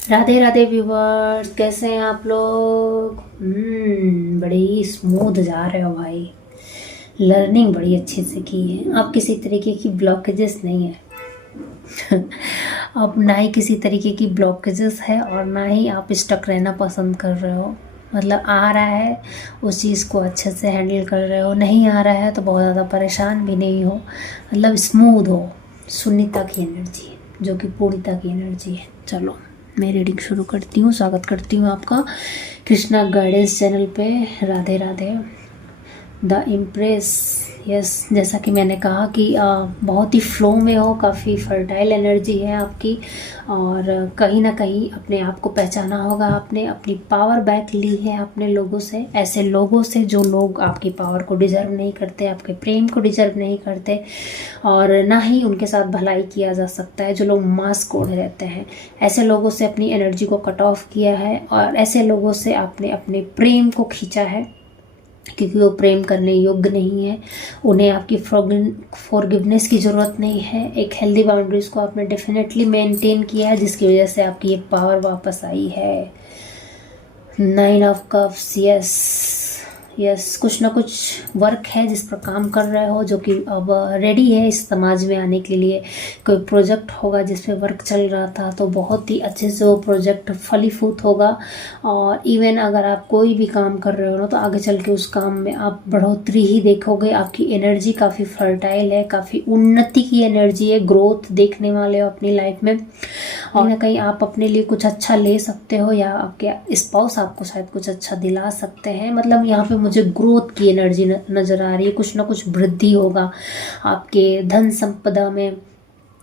Radhe Radhe viewers, कैसे हैं आप लोग। बड़े ही स्मूथ जा रहे हो भाई। लर्निंग बड़ी अच्छे से की है। अब किसी तरीके की ब्लॉकेजेस नहीं है। अब ना ही किसी तरीके की ब्लॉकेजेस है और ना ही आप स्टक रहना पसंद कर रहे हो। मतलब आ रहा है उस चीज़ को अच्छे से हैंडल कर रहे हो, नहीं आ रहा है तो बहुत ज़्यादा परेशान भी नहीं हो। मतलब स्मूथ हो। शून्यता की एनर्जी है जो कि पूर्णता की एनर्जी है। चलो मैं रीडिंग शुरू करती हूँ। स्वागत करती हूँ आपका कृष्णा गाइडेंस चैनल पे। Radhe Radhe. The impress. Yes, जैसा कि मैंने कहा कि बहुत ही फ्लो में हो, काफ़ी फर्टाइल एनर्जी है आपकी। और कहीं ना कहीं अपने आप को पहचाना होगा आपने, अपनी पावर बैक ली है अपने लोगों से, ऐसे लोगों से जो लोग आपकी पावर को डिजर्व नहीं करते, आपके प्रेम को डिजर्व नहीं करते, और ना ही उनके साथ भलाई किया जा सकता है। जो लोग मास्क ओढ़े रहते हैं, ऐसे लोगों से अपनी एनर्जी को कट ऑफ किया है और ऐसे लोगों से आपने अपने प्रेम को खींचा है, क्योंकि वो प्रेम करने योग्य नहीं है। उन्हें आपकी फॉरगिवनेस की ज़रूरत नहीं है। एक हेल्दी बाउंड्रीज को आपने डेफिनेटली मेंटेन किया है, जिसकी वजह से आपकी ये पावर वापस आई है। 9 ऑफ कप्स। यस यस, कुछ ना कुछ वर्क है जिस पर काम कर रहे हो, जो कि अब रेडी है इस समाज में आने के लिए। कोई प्रोजेक्ट होगा जिस पे वर्क चल रहा था, तो बहुत ही अच्छे से वो प्रोजेक्ट फलीभूत होगा। और इवन अगर आप कोई भी काम कर रहे हो ना, तो आगे चल के उस काम में आप बढ़ोतरी ही देखोगे। आपकी एनर्जी काफ़ी फर्टाइल है, काफ़ी उन्नति की एनर्जी है, ग्रोथ देखने वाले हो अपनी लाइफ में। और ना कहीं आप अपने लिए कुछ अच्छा ले सकते हो, या आपके स्पाउस आपको शायद कुछ अच्छा दिला सकते हैं। मतलब यहाँ पे मुझे ग्रोथ की एनर्जी नज़र आ रही है। कुछ ना कुछ वृद्धि होगा आपके धन संपदा में।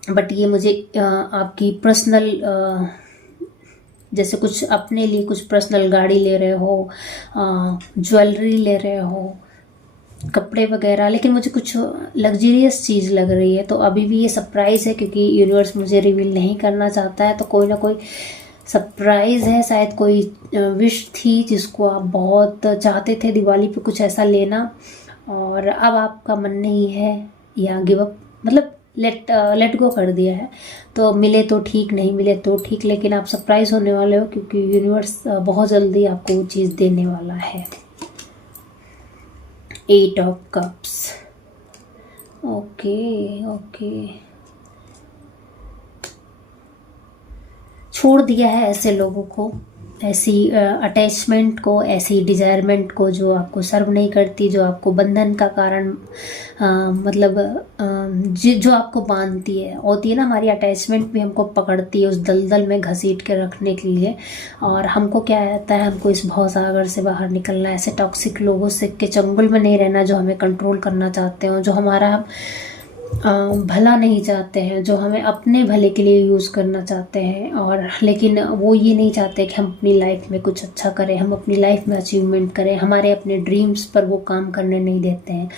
बट ये मुझे आपकी पर्सनल, जैसे कुछ अपने लिए कुछ पर्सनल गाड़ी ले रहे हो, ज्वेलरी ले रहे हो, कपड़े वगैरह, लेकिन मुझे कुछ लग्जरियस चीज़ लग रही है। तो अभी भी ये सरप्राइज़ है, क्योंकि यूनिवर्स मुझे रिवील नहीं करना चाहता है। तो कोई ना कोई सरप्राइज़ है, शायद कोई विश थी जिसको आप बहुत चाहते थे दिवाली पे कुछ ऐसा लेना, और अब आपका मन नहीं है, या गिव अप, मतलब लेट गो कर दिया है। तो मिले तो ठीक, नहीं मिले तो ठीक, लेकिन आप सरप्राइज होने वाले हो, क्योंकि यूनिवर्स बहुत जल्दी आपको वो चीज़ देने वाला है। 8 ऑफ कप्स। ओके ओके, छोड़ दिया है ऐसे लोगों को, ऐसी अटैचमेंट को, ऐसी डिजायरमेंट को जो आपको सर्व नहीं करती, जो आपको बंधन का कारण, मतलब जो आपको बांधती है। होती है ना, हमारी अटैचमेंट भी हमको पकड़ती है उस दलदल में घसीट के रखने के लिए। और हमको क्या रहता है, हमको इस भवसागर से बाहर निकलना है, ऐसे टॉक्सिक लोगों से के चंगुल में नहीं रहना, जो हमें कंट्रोल करना चाहते हो, जो हमारा भला नहीं चाहते हैं, जो हमें अपने भले के लिए यूज़ करना चाहते हैं। और लेकिन वो ये नहीं चाहते कि हम अपनी लाइफ में कुछ अच्छा करें, हम अपनी लाइफ में अचीवमेंट करें, हमारे अपने ड्रीम्स पर वो काम करने नहीं देते हैं।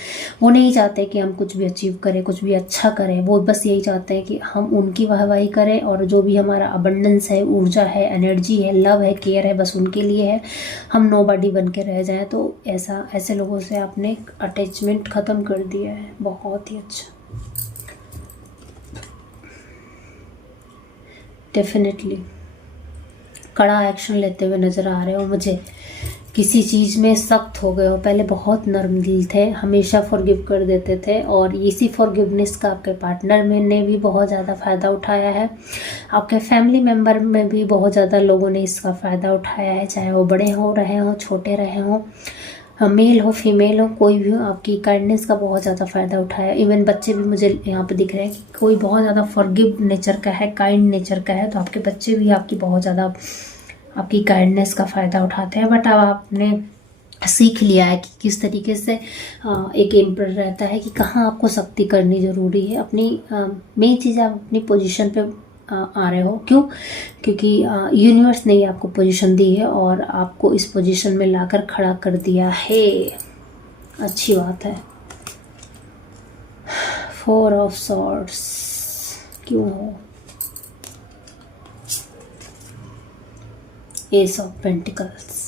वो नहीं चाहते कि हम कुछ भी अचीव करें, कुछ भी अच्छा करें। वो बस यही चाहते हैं कि हम उनकी वाहवाही करें, और जो भी हमारा अबंडेंस है, ऊर्जा है, एनर्जी है, लव है, केयर है, बस उनके लिए है। हम नोबडी बन के रह जाएं। तो ऐसे लोगों से आपने अटैचमेंट ख़त्म कर दिया है। बहुत ही अच्छा। डेफिनेटली कड़ा एक्शन लेते हुए नज़र आ रहे हो मुझे। किसी चीज़ में सख्त हो गए हो। पहले बहुत नर्म दिल थे, हमेशा फॉरगिव कर देते थे, और इसी फॉरगिवनेस का आपके पार्टनर में ने भी बहुत ज़्यादा फ़ायदा उठाया है। आपके फैमिली मेम्बर में भी बहुत ज़्यादा लोगों ने इसका फ़ायदा उठाया है, चाहे वो बड़े हो रहे हों, छोटे रहे हों, मेल हो फीमेल हो, कोई भी हो, आपकी काइंडनेस का बहुत ज़्यादा फ़ायदा उठाया। इवन बच्चे भी मुझे यहाँ पे दिख रहे हैं कि कोई बहुत ज़्यादा फॉरगिव नेचर का है, काइंड नेचर का है, तो आपके बच्चे भी आपकी बहुत ज़्यादा आपकी काइंडनेस का फ़ायदा उठाते हैं। बट अब आपने सीख लिया है कि किस तरीके से एक एम्पर रहता है, कि कहाँ आपको सख्ती करनी ज़रूरी है। अपनी मेन चीज़, आप अपनी पोजीशन पे आ रहे हो। क्यों? क्योंकि यूनिवर्स ने आपको पोजीशन दी है, और आपको इस पोजीशन में लाकर खड़ा कर दिया है। अच्छी बात है। 4 ऑफ सॉर्ड्स क्यों हो? S of pentacles.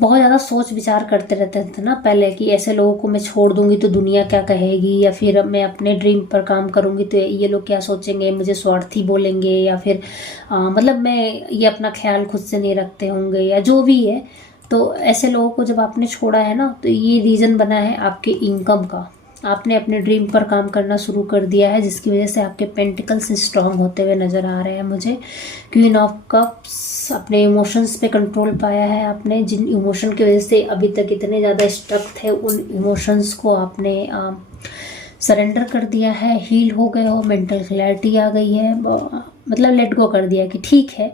बहुत ज़्यादा सोच विचार करते रहते थे ना पहले कि ऐसे लोगों को मैं छोड़ दूंगी तो दुनिया क्या कहेगी, या फिर मैं अपने ड्रीम पर काम करूंगी तो ये लोग क्या सोचेंगे, मुझे स्वार्थी बोलेंगे, या फिर मतलब मैं ये अपना ख्याल खुद से नहीं रखते होंगे, या जो भी है। तो ऐसे लोगों को जब आपने छोड़ा है ना, तो ये रीज़न बना है आपके इनकम का। आपने अपने ड्रीम पर काम करना शुरू कर दिया है, जिसकी वजह से आपके पेंटिकल्स स्ट्रांग होते हुए नज़र आ रहे हैं मुझे। क्वीन ऑफ कप्स, अपने इमोशंस पे कंट्रोल पाया है आपने। जिन इमोशन की वजह से अभी तक इतने ज़्यादा स्टक थे, उन इमोशंस को आपने सरेंडर कर दिया है, हील हो गए हो, मेंटल क्लैरिटी आ गई है, मतलब लेट गो कर दिया कि ठीक है,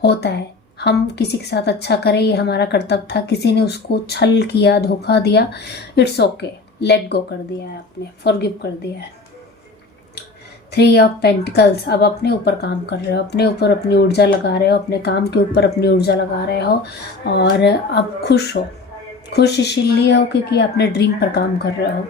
होता है, हम किसी के साथ अच्छा करें ये हमारा कर्तव्य था, किसी ने उसको छल किया, धोखा दिया, इट्स ओके, लेट गो कर दिया है आपने, फॉरगिव कर दिया है। 3 ऑफ पेंटिकल्स, अब अपने ऊपर काम कर रहे हो, अपने ऊपर अपनी ऊर्जा लगा रहे हो, अपने काम के ऊपर अपनी ऊर्जा लगा रहे हो, और अब खुश हो। खुश इसीलिए हो क्योंकि आपने ड्रीम पर काम कर रहे हो।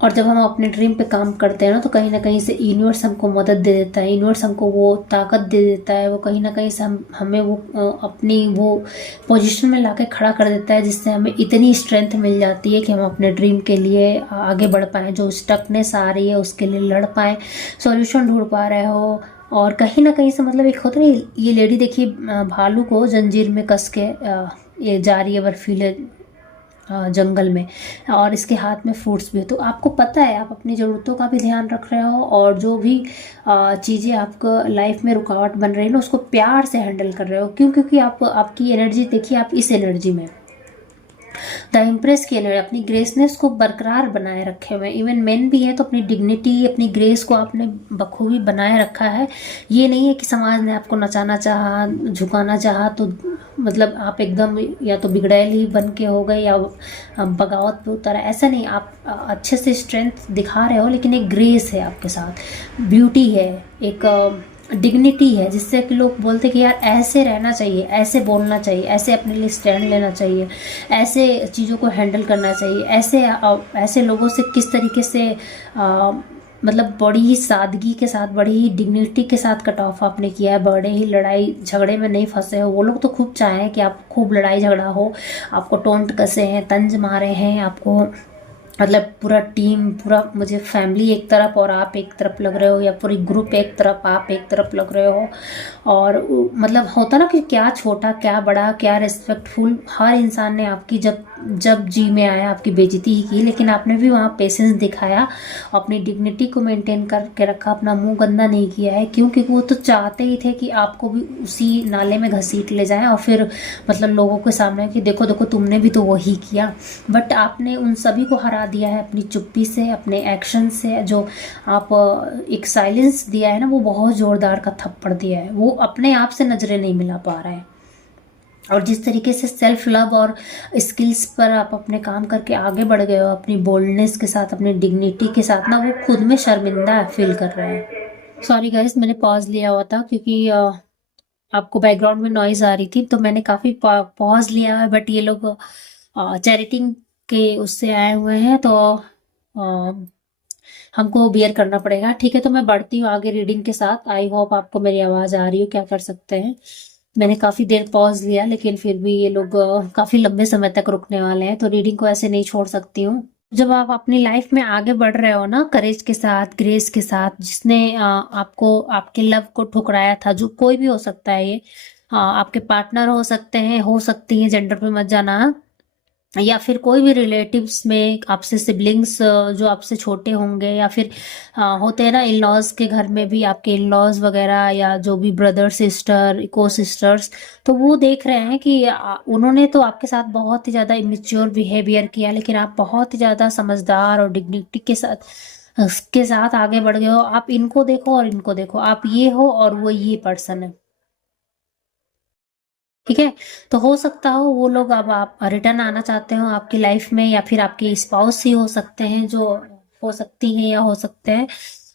और जब हम अपने ड्रीम पे काम करते हैं ना, तो कहीं ना कहीं से यूनिवर्स हमको मदद दे देता है, यूनिवर्स हमको वो ताकत दे देता है, वो कहीं ना कहीं से हमें वो अपनी वो पोजीशन में लाके खड़ा कर देता है, जिससे हमें इतनी स्ट्रेंथ मिल जाती है कि हम अपने ड्रीम के लिए आगे बढ़ पाएँ, जो स्टकनेस आ रही है उसके लिए लड़ पाएँ, सॉल्यूशन ढूंढ पा रहे हो। और कहीं ना कहीं से मतलब एक होता है, ये लेडी देखिए भालू को जंजीर में कस के ये जा रही है बर्फीले जंगल में, और इसके हाथ में फ्रूट्स भी है। तो आपको पता है आप अपनी ज़रूरतों का भी ध्यान रख रहे हो, और जो भी चीज़ें आपको लाइफ में रुकावट बन रही है ना, उसको प्यार से हैंडल कर रहे हो। क्यों? क्योंकि आपकी एनर्जी देखिए, आप इस एनर्जी में द इम्प्रेस की एनर्जी, अपनी ग्रेसनेस को बरकरार बनाए रखे हुए हैं। इवन मेन भी है तो अपनी डिग्निटी, अपनी ग्रेस को आपने बखूबी बनाए रखा है। ये नहीं है कि समाज ने आपको नचाना चाहा, झुकाना चाहा तो मतलब आप एकदम या तो बिगड़ैल ही बन के हो गए या बगावत पे उतर, ऐसा नहीं। आप अच्छे से स्ट्रेंथ दिखा रहे हो, लेकिन एक ग्रेस है आपके साथ, ब्यूटी है, एक डिग्निटी है, जिससे कि लोग बोलते कि यार ऐसे रहना चाहिए, ऐसे बोलना चाहिए, ऐसे अपने लिए स्टैंड लेना चाहिए, ऐसे चीज़ों को हैंडल करना चाहिए, ऐसे लोगों से किस तरीके से मतलब बड़ी ही सादगी के साथ, बड़ी ही डिग्निटी के साथ कट ऑफ आपने किया है, बड़े ही लड़ाई झगड़े में नहीं फंसे हो। वो लोग तो खूब चाहें कि आप खूब लड़ाई झगड़ा हो, आपको टोंट कसे हैं, तंज मारे हैं आपको, मतलब पूरा टीम, पूरा मुझे फैमिली एक तरफ और आप एक तरफ लग रहे हो, या पूरी ग्रुप एक तरफ आप एक तरफ लग रहे हो। और मतलब होता ना कि क्या छोटा क्या बड़ा क्या रिस्पेक्टफुल, हर इंसान ने आपकी जब जब जी में आया आपकी बेइज्जती ही की, लेकिन आपने भी वहाँ पेशेंस दिखाया, अपनी डिग्निटी को मेंटेन करके रखा, अपना मुंह गंदा नहीं किया है। क्यों? क्योंकि वो तो चाहते ही थे कि आपको भी उसी नाले में घसीट ले जाए, और फिर मतलब लोगों के सामने कि देखो देखो तुमने भी तो वही किया। बट आपने उन सभी को हरा दिया है अपनी चुप्पी से, अपने एक्शन से। जो आप एक साइलेंस दिया है ना, वो बहुत जोरदार का थप्पड़ दिया है, वो अपने आप से नजरें नहीं मिला पा रहा है। और जिस तरीके से सेल्फ लव और स्किल्स पर आप अपने काम करके आगे बढ़ गए हो, अपनी बोल्डनेस के साथ, अपनी डिग्निटी के साथ ना, वो खुद में शर्मिंदा फील कर रहे हैं। सॉरी गाइस, मैंने पॉज लिया हुआ था क्योंकि आपको बैकग्राउंड में नॉइज आ रही थी, तो मैंने काफ़ी पॉज लिया है। बट ये लोग चैरिटिंग के उससे आए हुए हैं, तो हमको बियर करना पड़ेगा। ठीक है, तो मैं बढ़ती हूँ आगे रीडिंग के साथ। आई होप आपको मेरी आवाज़ आ रही हो, क्या कर सकते हैं। मैंने काफ़ी देर पॉज लिया, लेकिन फिर भी ये लोग काफ़ी लंबे समय तक रुकने वाले हैं, तो रीडिंग को ऐसे नहीं छोड़ सकती हूँ। जब आप अपनी लाइफ में आगे बढ़ रहे हो ना, करेज के साथ, ग्रेस के साथ, जिसने आपको आपके लव को ठुकराया था, जो कोई भी हो सकता है ये, आपके पार्टनर हो सकते हैं, हो सकती हैं, जेंडर पे मत जाना, या फिर कोई भी रिलेटिव्स में आपसे सिबलिंग्स जो आपसे छोटे होंगे, या फिर होते हैं ना इन लॉज के घर में भी आपके इन लॉज वगैरह, या जो भी ब्रदर सिस्टर को सिस्टर्स, तो वो देख रहे हैं कि उन्होंने तो आपके साथ बहुत ही ज़्यादा इमेच्योर बिहेवियर किया, लेकिन आप बहुत ही ज़्यादा समझदार और डिग्निटी के साथ आगे बढ़ गए हो। आप इनको देखो और इनको देखो, आप ये हो और वो ये पर्सन है। ठीक है, तो हो सकता हो वो लोग अब आप रिटर्न आना चाहते हो आपकी लाइफ में, या फिर आपके स्पाउस ही हो सकते हैं, जो हो सकती हैं या हो सकते हैं,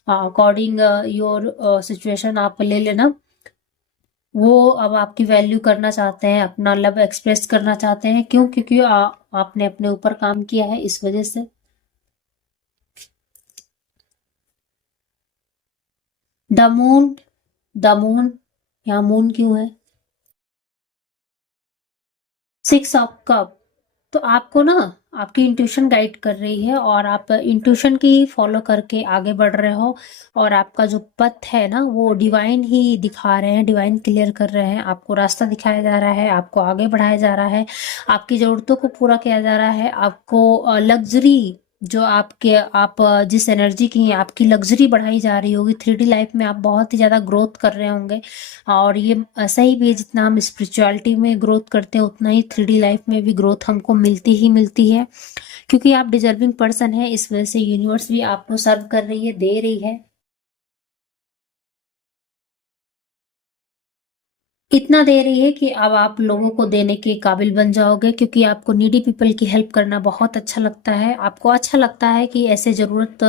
अकॉर्डिंग योर सिचुएशन आप ले लेना। वो अब आपकी वैल्यू करना चाहते हैं, अपना लव एक्सप्रेस करना चाहते हैं। क्यों? क्योंकि आपने अपने ऊपर काम किया है, इस वजह से। द मून, द मून, यहाँ मून क्यों है? 6 ऑफ कप। तो आपको ना आपकी इंट्यूशन गाइड कर रही है और आप इंट्यूशन की फॉलो करके आगे बढ़ रहे हो। और आपका जो पथ है ना वो डिवाइन ही दिखा रहे हैं, डिवाइन क्लियर कर रहे हैं, आपको रास्ता दिखाया जा रहा है, आपको आगे बढ़ाया जा रहा है, आपकी ज़रूरतों को पूरा किया जा रहा है, आपको लग्जरी जो आपके आप जिस एनर्जी की हैं आपकी लग्जरी बढ़ाई जा रही होगी। 3D लाइफ में आप बहुत ही ज़्यादा ग्रोथ कर रहे होंगे। और ये सही भी है, जितना हम स्पिरिचुअलिटी में ग्रोथ करते हैं उतना ही 3D लाइफ में भी ग्रोथ हमको मिलती ही मिलती है। क्योंकि आप डिजर्विंग पर्सन है, इस वजह से यूनिवर्स भी आपको सर्व कर रही है, दे रही है। इतना दे रही है कि अब आप लोगों को देने के काबिल बन जाओगे, क्योंकि आपको नीडी पीपल की हेल्प करना बहुत अच्छा लगता है। आपको अच्छा लगता है कि ऐसे ज़रूरत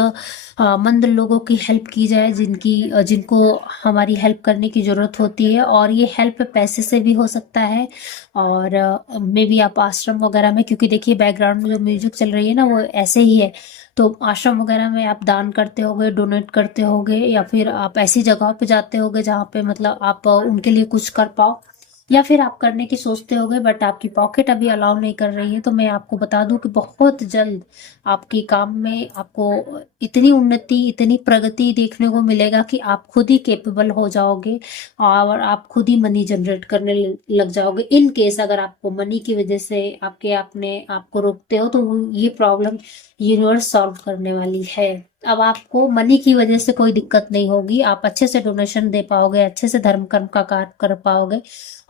मंद लोगों की हेल्प की जाए, जिनको हमारी हेल्प करने की ज़रूरत होती है। और ये हेल्प पैसे से भी हो सकता है, और मे बी आप आश्रम वगैरह में, क्योंकि देखिए बैकग्राउंड में जो म्यूजिक चल रही है ना वो ऐसे ही है, तो आश्रम वगैरह में आप दान करते होगे, डोनेट करते होगे, या फिर आप ऐसी जगह पे जाते होगे जहाँ पे मतलब आप उनके लिए कुछ कर पाओ, या फिर आप करने की सोचते होगे बट आपकी पॉकेट अभी अलाउ नहीं कर रही है। तो मैं आपको बता दूं कि बहुत जल्द आपके काम में आपको इतनी उन्नति, इतनी प्रगति देखने को मिलेगा कि आप खुद ही कैपेबल हो जाओगे और आप खुद ही मनी जनरेट करने लग जाओगे। इन केस अगर आपको मनी की वजह से आपके आपने आपको रोकते हो तो ये प्रॉब्लम यूनिवर्स सॉल्व करने वाली है। अब आपको मनी की वजह से कोई दिक्कत नहीं होगी, आप अच्छे से डोनेशन दे पाओगे, अच्छे से धर्म कर्म का कार्य कर पाओगे,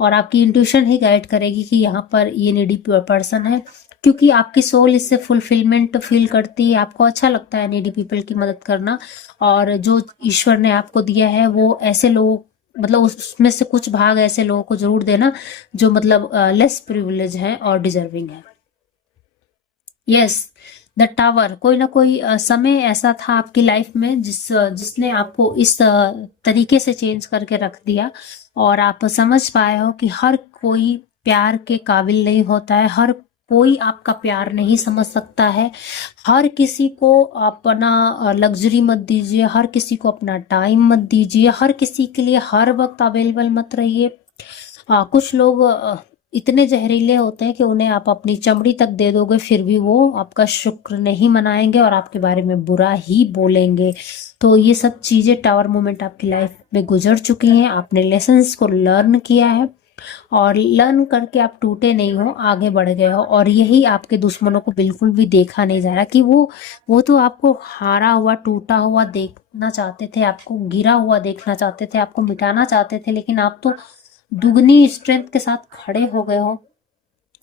और आपकी इंट्यूशन ही गाइड करेगी कि यहाँ पर ये नीडी पर्सन है। क्योंकि आपकी सोल इससे फुलफिलमेंट फील करती है, आपको अच्छा लगता है नीडी पीपल की मदद करना। और जो ईश्वर ने आपको दिया है वो ऐसे लोगों, मतलब उसमें से कुछ भाग ऐसे लोगों को जरूर देना जो मतलब लेस प्रिविलेज हैं और डिजर्विंग है। Yes, the tower. कोई ना कोई समय ऐसा था आपकी लाइफ में जिसने आपको इस तरीके से चेंज करके रख दिया, और आप समझ पाए हो कि हर कोई प्यार के काबिल नहीं होता है, हर कोई आपका प्यार नहीं समझ सकता है। हर किसी को अपना लग्जरी मत दीजिए, हर किसी को अपना टाइम मत दीजिए, हर किसी के लिए हर वक्त अवेलेबल मत रहिए। कुछ लोग इतने जहरीले होते हैं कि उन्हें आप अपनी चमड़ी तक दे दोगे फिर भी वो आपका शुक्र नहीं मनाएंगे और आपके बारे में बुरा ही बोलेंगे। तो ये सब चीजें टावर मोमेंट आपकी लाइफ में गुजर चुकी हैं, आपने लेसन्स को लर्न किया है, और लर्न करके आप टूटे नहीं हो, आगे बढ़ गए हो। और यही आपके दुश्मनों को बिल्कुल भी देखा नहीं जा रहा कि वो तो आपको हारा हुआ, टूटा हुआ देखना चाहते थे, आपको गिरा हुआ देखना चाहते थे, आपको मिटाना चाहते थे, लेकिन आप तो दुगनी स्ट्रेंथ के साथ खड़े हो गए हो।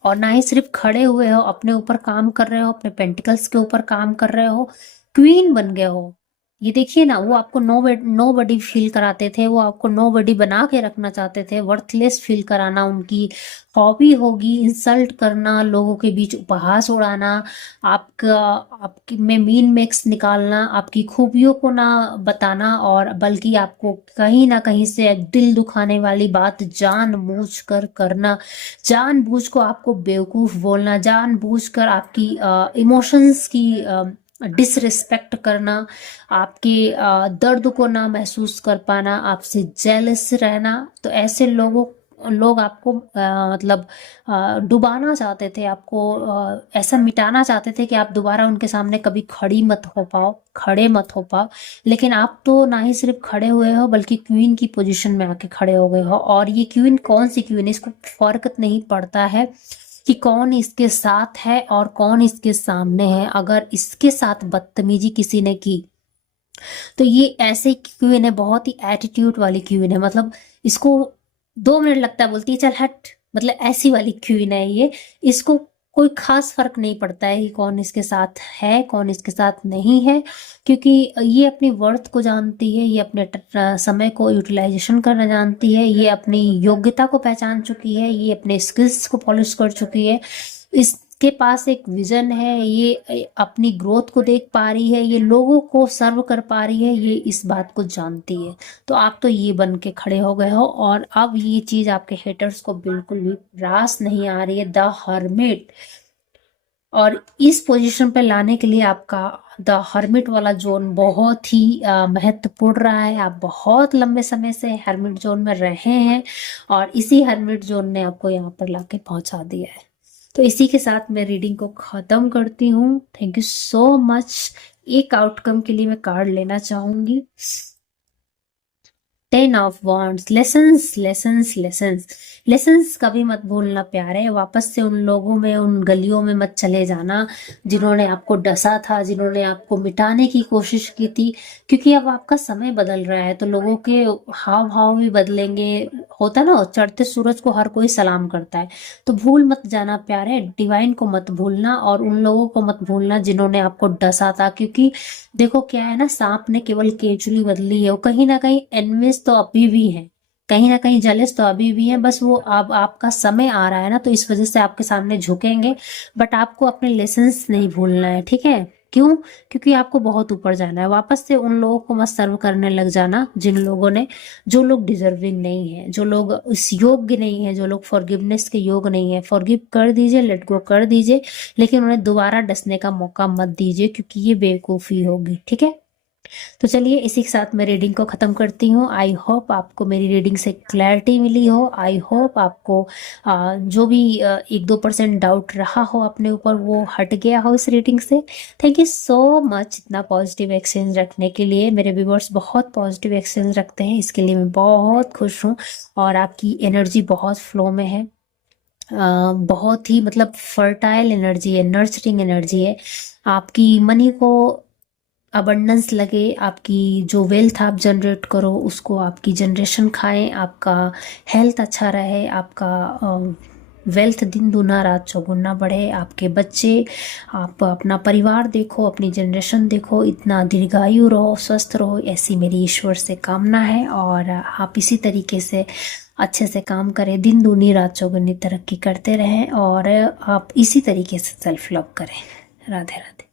और ना ही सिर्फ खड़े हुए हो, अपने ऊपर काम कर रहे हो, अपने पेंटिकल्स के ऊपर काम कर रहे हो, क्वीन बन गए हो। ये देखिए ना, वो आपको नो बडी फील कराते थे, वो आपको नो बडी बना के रखना चाहते थे, वर्थलेस फील कराना उनकी हॉबी होगी, इंसल्ट करना, लोगों के बीच उपहास उड़ाना, आपका आपकी में मीन मेक्स निकालना, आपकी खूबियों को ना बताना, और बल्कि आपको कहीं ना कहीं से दिल दुखाने वाली बात जानबूझ कर करना, जानबूझ को आपको बेवकूफ बोलना, जानबूझकर आपकी इमोशंस की डिसरिस्पेक्ट करना, आपके दर्द को ना महसूस कर पाना, आपसे जेलस रहना। तो ऐसे लोग आपको मतलब डुबाना चाहते थे, आपको ऐसा मिटाना चाहते थे कि आप दोबारा उनके सामने कभी खड़ी मत हो पाओ, खड़े मत हो पाओ। लेकिन आप तो ना ही सिर्फ खड़े हुए हो बल्कि क्वीन की पोजीशन में आके खड़े हो गए हो। और ये क्वीन कौन सी क्वीन है, इसको फर्क नहीं पड़ता है कि कौन इसके साथ है और कौन इसके सामने है। अगर इसके साथ बदतमीजी किसी ने की तो ये ऐसे क्वीन है, बहुत ही एटीट्यूड वाली क्वीन है, मतलब इसको 2 मिनट लगता है बोलती है चल हट, मतलब ऐसी वाली क्वीन है ये। इसको कोई खास फर्क नहीं पड़ता है कि कौन इसके साथ है कौन इसके साथ नहीं है, क्योंकि ये अपनी वर्थ को जानती है, ये अपने समय को यूटिलाइजेशन करना जानती है, ये अपनी योग्यता को पहचान चुकी है, ये अपने स्किल्स को पॉलिश कर चुकी है, इसके पास एक विजन है, ये अपनी ग्रोथ को देख पा रही है, ये लोगों को सर्व कर पा रही है, ये इस बात को जानती है। तो आप तो ये बन के खड़े हो गए हो, और अब ये चीज आपके हेटर्स को बिल्कुल भी रास नहीं आ रही है। द हर्मिट, और इस पोजीशन पे लाने के लिए आपका द हर्मिट वाला जोन बहुत ही महत्वपूर्ण रहा है। आप बहुत लंबे समय से हर्मिट जोन में रहे हैं और इसी हर्मिट जोन ने आपको यहाँ पर लाके पहुंचा दिया है। तो इसी के साथ मैं रीडिंग को खत्म करती हूँ। Thank you so much. एक आउटकम के लिए मैं कार्ड लेना चाहूंगी। 10 of wands. Lessons lessons lessons lessons कभी मत भूलना प्यारे। वापस से उन लोगों में, उन गलियों में मत चले जाना जिन्होंने आपको डसा था, जिन्होंने आपको मिटाने की कोशिश की थी, क्योंकि अब आपका समय बदल रहा है तो लोगों के हाव भाव भी बदलेंगे। होता ना, चढ़ते सूरज को हर कोई सलाम करता है। तो भूल मत जाना प्यारे, डिवाइन को मत भूलना और उन लोगों को मत भूलना जिन्होंने आपको डसा था। क्योंकि देखो क्या है ना, सांप ने केवल केचुली बदली है, वो कहीं ना कहीं एनविस तो अभी भी है, कहीं ना कहीं जलिस तो अभी भी है। बस वो अब आपका समय आ रहा है ना, तो इस वजह से आपके सामने झुकेंगे। बट आपको अपने लेसन्स नहीं भूलना है, ठीक है? क्यों? क्योंकि आपको बहुत ऊपर जाना है। वापस से उन लोगों को मत सर्व करने लग जाना जिन लोगों ने, जो लोग डिजर्विंग नहीं है, जो लोग इस योग्य नहीं है, जो लोग फॉरगिवनेस के योग नहीं है। फॉरगिव कर दीजिए, लेट गो कर दीजिए, लेकिन उन्हें दोबारा डसने का मौका मत दीजिए, क्योंकि ये बेवकूफ़ी होगी, ठीक है? तो चलिए इसी के साथ मैं रीडिंग को ख़त्म करती हूँ। आई होप आपको मेरी रीडिंग से क्लैरिटी मिली हो। आई होप आपको जो भी 1-2% डाउट रहा हो अपने ऊपर, वो हट गया हो इस रीडिंग से। थैंक यू सो मच इतना पॉजिटिव एक्सचेंज रखने के लिए। मेरे व्यूवर्स बहुत पॉजिटिव एक्सचेंज रखते हैं, इसके लिए मैं बहुत खुश हूँ। और आपकी एनर्जी बहुत फ्लो में है, बहुत ही मतलब फर्टाइल एनर्जी है, नर्चरिंग एनर्जी है। आपकी मनी को अबंडेंस लगे, आपकी जो वेल्थ आप जनरेट करो उसको आपकी जनरेशन खाएं, आपका हेल्थ अच्छा रहे, आपका वेल्थ दिन दूना रात चौगुना बढ़े, आपके बच्चे, आप अपना परिवार देखो, अपनी जनरेशन देखो, इतना दीर्घायु रहो, स्वस्थ रहो, ऐसी मेरी ईश्वर से कामना है। और आप इसी तरीके से अच्छे से काम करें, दिन दूनी रात चौगुनी तरक्की करते रहें और आप इसी तरीके से सेल्फ लव करें। राधे राधे।